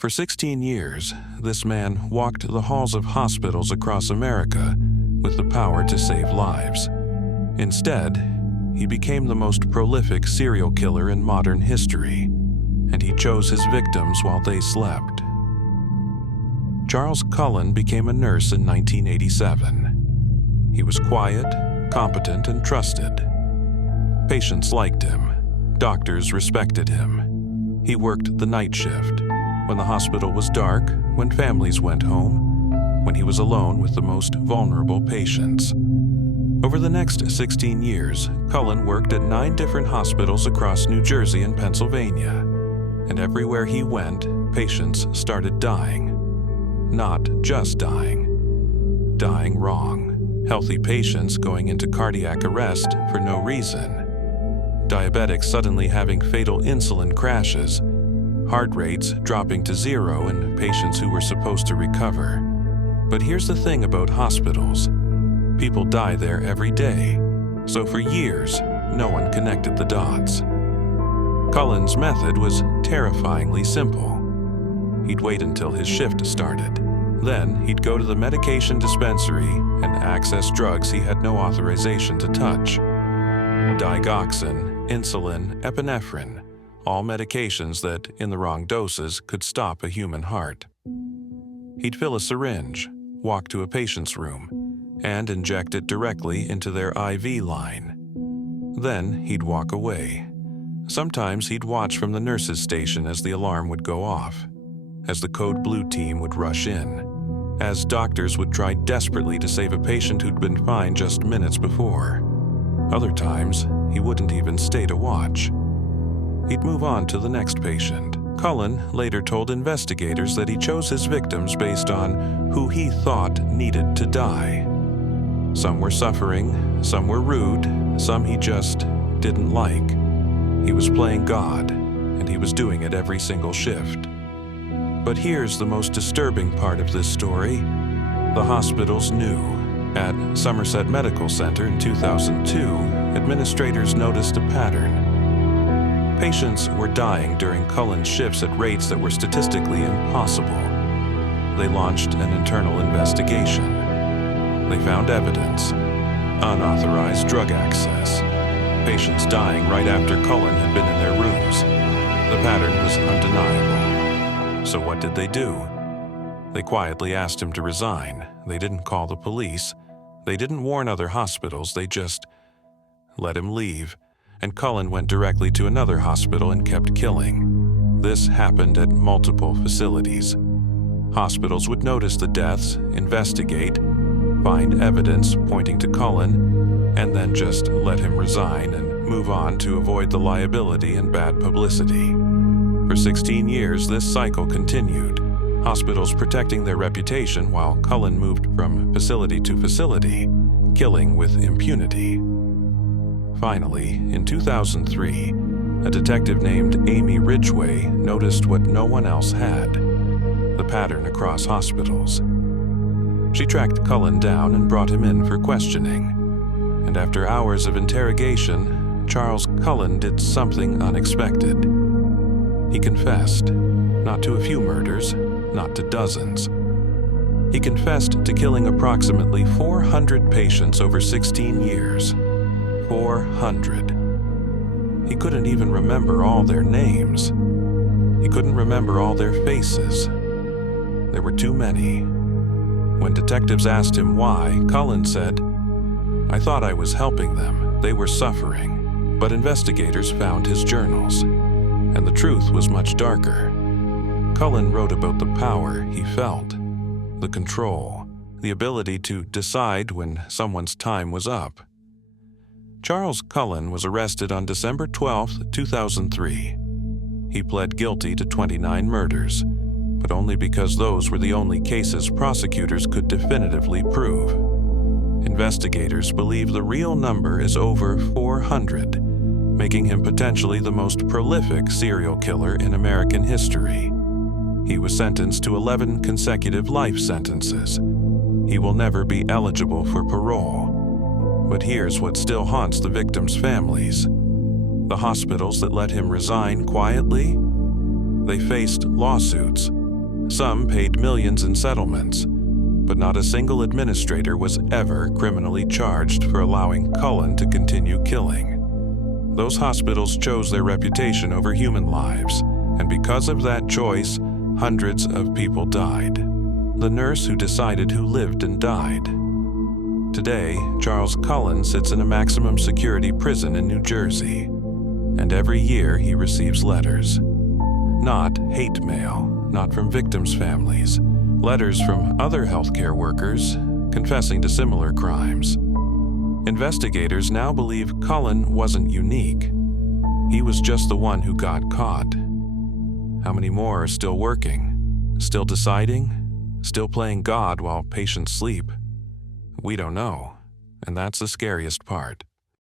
For 16 years, this man walked the halls of hospitals across America with the power to save lives. Instead, he became the most prolific serial killer in modern history, and he chose his victims while they slept. Charles Cullen became a nurse in 1987. He was quiet, competent, and trusted. Patients liked him. Doctors respected him. He worked the night shift, when the hospital was dark, when families went home, when he was alone with the most vulnerable patients. Over the next 16 years, Cullen worked at 9 different hospitals across New Jersey and Pennsylvania. And everywhere he went, patients started dying. Not just dying. Dying wrong. Healthy patients going into cardiac arrest for no reason. Diabetics suddenly having fatal insulin crashes. Heart rates dropping to 0 in patients who were supposed to recover. But here's the thing about hospitals. People die there every day, so for years, no one connected the dots. Cullen's method was terrifyingly simple. He'd wait until his shift started. Then he'd go to the medication dispensary and access drugs he had no authorization to touch. Digoxin, insulin, epinephrine, all medications that, in the wrong doses, could stop a human heart. He'd fill a syringe, walk to a patient's room, and inject it directly into their IV line. Then he'd walk away. Sometimes he'd watch from the nurse's station as the alarm would go off, as the code blue team would rush in, as doctors would try desperately to save a patient who'd been fine just minutes before. Other times, he wouldn't even stay to watch. He'd move on to the next patient. Cullen later told investigators that he chose his victims based on who he thought needed to die. Some were suffering, some were rude, some he just didn't like. He was playing God, and he was doing it every single shift. But here's the most disturbing part of this story. The hospitals knew. At Somerset Medical Center in 2002, administrators noticed a pattern. Patients were dying during Cullen's shifts at rates that were statistically impossible. They launched an internal investigation. They found evidence: unauthorized drug access, patients dying right after Cullen had been in their rooms. The pattern was undeniable. So what did they do? They quietly asked him to resign. They didn't call the police. They didn't warn other hospitals. They just let him leave. And Cullen went directly to another hospital and kept killing. This happened at multiple facilities. Hospitals would notice the deaths, investigate, find evidence pointing to Cullen, and then just let him resign and move on to avoid the liability and bad publicity. For 16 years, this cycle continued, hospitals protecting their reputation while Cullen moved from facility to facility, killing with impunity. Finally, in 2003, a detective named Amy Ridgway noticed what no one else had: the pattern across hospitals. She tracked Cullen down and brought him in for questioning. And after hours of interrogation, Charles Cullen did something unexpected. He confessed, not to a few murders, not to dozens. He confessed to killing approximately 400 patients over 16 years. 400. He couldn't even remember all their names. He couldn't remember all their faces. There were too many. When detectives asked him why, Cullen said, "I thought I was helping them. They were suffering." But investigators found his journals, and the truth was much darker. Cullen wrote about the power he felt, the control, the ability to decide when someone's time was up. Charles Cullen was arrested on December 12, 2003. He pled guilty to 29 murders, but only because those were the only cases prosecutors could definitively prove. Investigators believe the real number is over 400, making him potentially the most prolific serial killer in American history. He was sentenced to 11 consecutive life sentences. He will never be eligible for parole. But here's what still haunts the victims' families. The hospitals that let him resign quietly, they faced lawsuits, Some paid millions in settlements, but not a single administrator was ever criminally charged for allowing Cullen to continue killing. Those hospitals chose their reputation over human lives, and because of that choice, hundreds of people died. The nurse who decided who lived and died. Today, Charles Cullen sits in a maximum security prison in New Jersey, and every year he receives letters. Not hate mail, not from victims' families, letters from other healthcare workers confessing to similar crimes. Investigators now believe Cullen wasn't unique. He was just the one who got caught. How many more are still working? Still deciding? Still playing God while patients sleep? We don't know, and that's the scariest part.